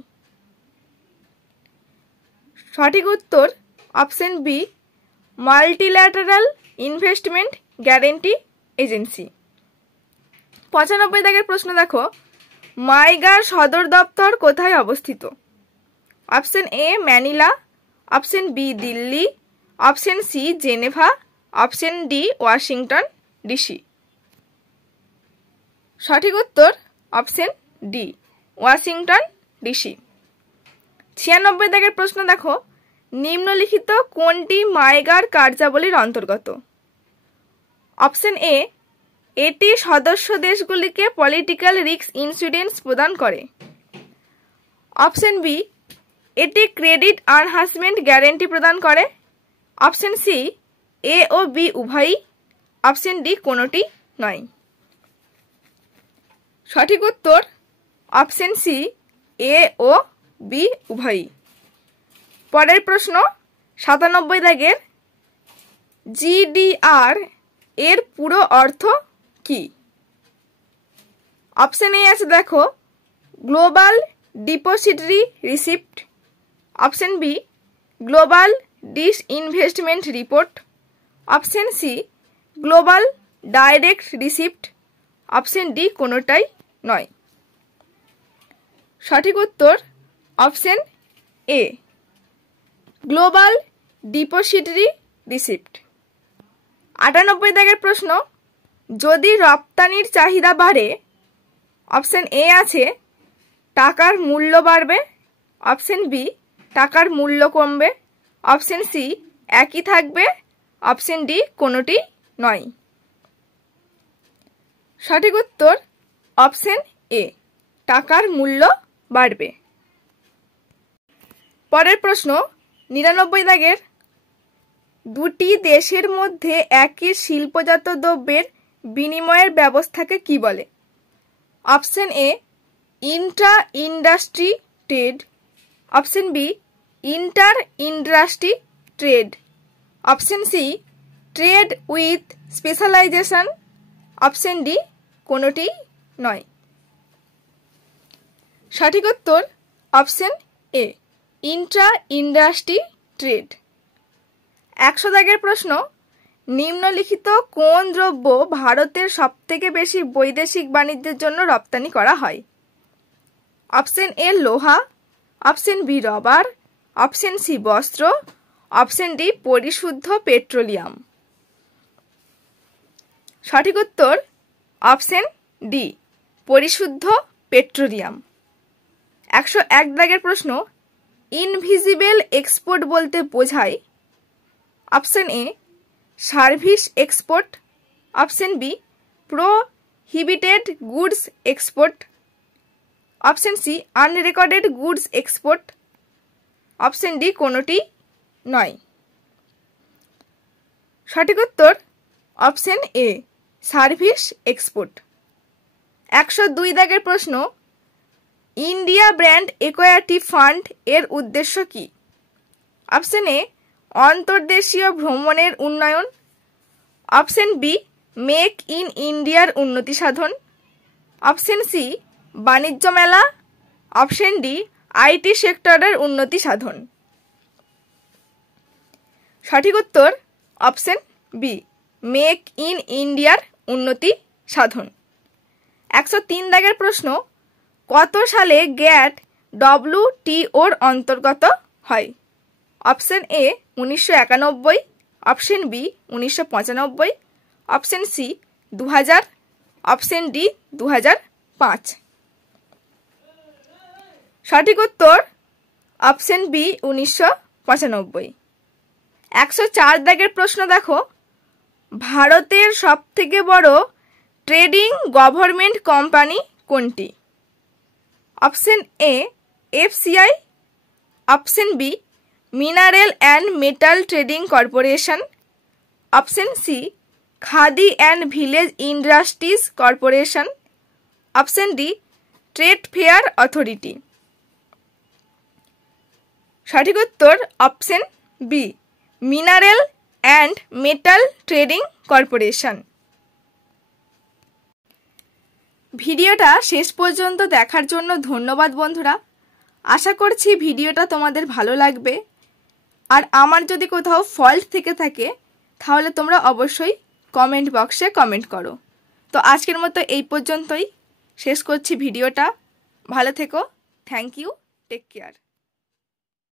সঠিক উত্তর option B multilateral investment guarantee agency. 95 দাগের প্রশ্ন দেখো, মাইগার সদর দপ্তর কোথায় অবস্থিত? Option A Manila, option B Delhi, option C Geneva, option D Washington DC. সঠিক উত্তর অপশন ডি ওয়াশিংটন ডিসি। 96 দাগের প্রশ্ন দেখো, নিম্নলিখিত কোনটি মাইগার কার্যাবলীর অন্তর্গত? অপশন এ এটি সদস্য দেশগুলিকে পলিটিক্যাল রিস্ক ইন্স্যুরেন্স প্রদান করে, অপশন বি এটি ক্রেডিট এনহান্সমেন্ট গ্যারেন্টি প্রদান করে, অপশন সি এ ও বি উভয়ই, অপশন ডি কোনোটি নয়। সঠিক উত্তর অপশন সি এ ও বি উভয়ই। পরের প্রশ্ন 97 দাগের, জিডিআর এর পুরো অর্থ কি? অপশন এ আছে দেখো global depository receipt, option B global disinvestment report, option C global direct receipt, option D কোনোটাই নয়। সঠিক উত্তর option A global depository receipt. 98 দাগের প্রশ্ন, যদি রপ্তানির চাহিদা বাড়ে, অপশন এ আছে টাকার মূল্য বাড়বে, অপশন বি টাকার মূল্য কমবে, অপশন সি একই থাকবে, অপশন ডি কোনোটি নয়। সঠিক উত্তর অপশন এ টাকার মূল্য বাড়বে। পরের প্রশ্ন 99 দাগের, দুটি দেশের মধ্যে একই শিল্পজাত দ্রব্যের বিনিময়ের ব্যবস্থাকে কি বলে? Option A intra industry trade, option B inter industry trade, option C trade with specialisation, option D কোনোটি নয়। সঠিক উত্তর option A intra industry trade. 100 দাগের প্রশ্ন, নিম্নলিখিত কোন দ্রব্য ভারতের সবথেকে বেশি বৈদেশিক বাণিজ্যের জন্য রপ্তানি করা হয়? অপশন এ লোহা, option B rubber, option C বস্ত্র, অপশন ডি পরিশুদ্ধ পেট্রোলিয়াম। সঠিক উত্তর অপশন ডি পরিশুদ্ধ পেট্রোলিয়াম। 101 দাগের প্রশ্ন, ইনভিজিবল এক্সপোর্ট বলতে বোঝায়? Option A service export, option B prohibited goods export, option C unrecorded goods export, option D কোনোটি নয়। সঠিক উত্তর অপশন এ সার্ভিস এক্সপোর্ট। 102 দাগের প্রশ্ন, ইন্ডিয়া ব্র্যান্ড ইকুইটি ফান্ড এর উদ্দেশ্য কি? অপশন এ অন্তর্দেশীয় ভ্রমণের উন্নয়ন, অপশন বি মেক ইন ইন্ডিয়ার উন্নতি সাধন, অপশন সি বাণিজ্য মেলা, অপশন ডি আইটি সেক্টরের উন্নতি সাধন। সঠিক উত্তর অপশন বি মেক ইন ইন্ডিয়ার উন্নতি সাধন। 103 দাগের প্রশ্ন, কত সালে গ্যাট WTOর অন্তর্গত হয়? Option A 1991, option B 1995, option C 2000, option D 2005। সঠিক উত্তর অপশন বি 1995। 104 দাগের প্রশ্ন দেখো, ভারতের সবথেকে বড় ট্রেডিং গভর্নমেন্ট কোম্পানি কোনটি? Option A FCI, option B mineral and metal trading corporation, option C Khadi and village industries corporation, option D trade fair authority. সঠিক উত্তর option B mineral and metal trading corporation. ভিডিওটা শেষ পর্যন্ত দেখার জন্য ধন্যবাদ বন্ধুরা। আশা করছি ভিডিওটা তোমাদের ভালো লাগবে। আর আমার যদি কোথাও ফল্ট থেকে থাকে তাহলে তোমরা অবশ্যই কমেন্ট বক্সে কমেন্ট করো। তো আজকের মতো এই পর্যন্তই শেষ করছি ভিডিওটা। ভালো থেকো। Thank you. Take care.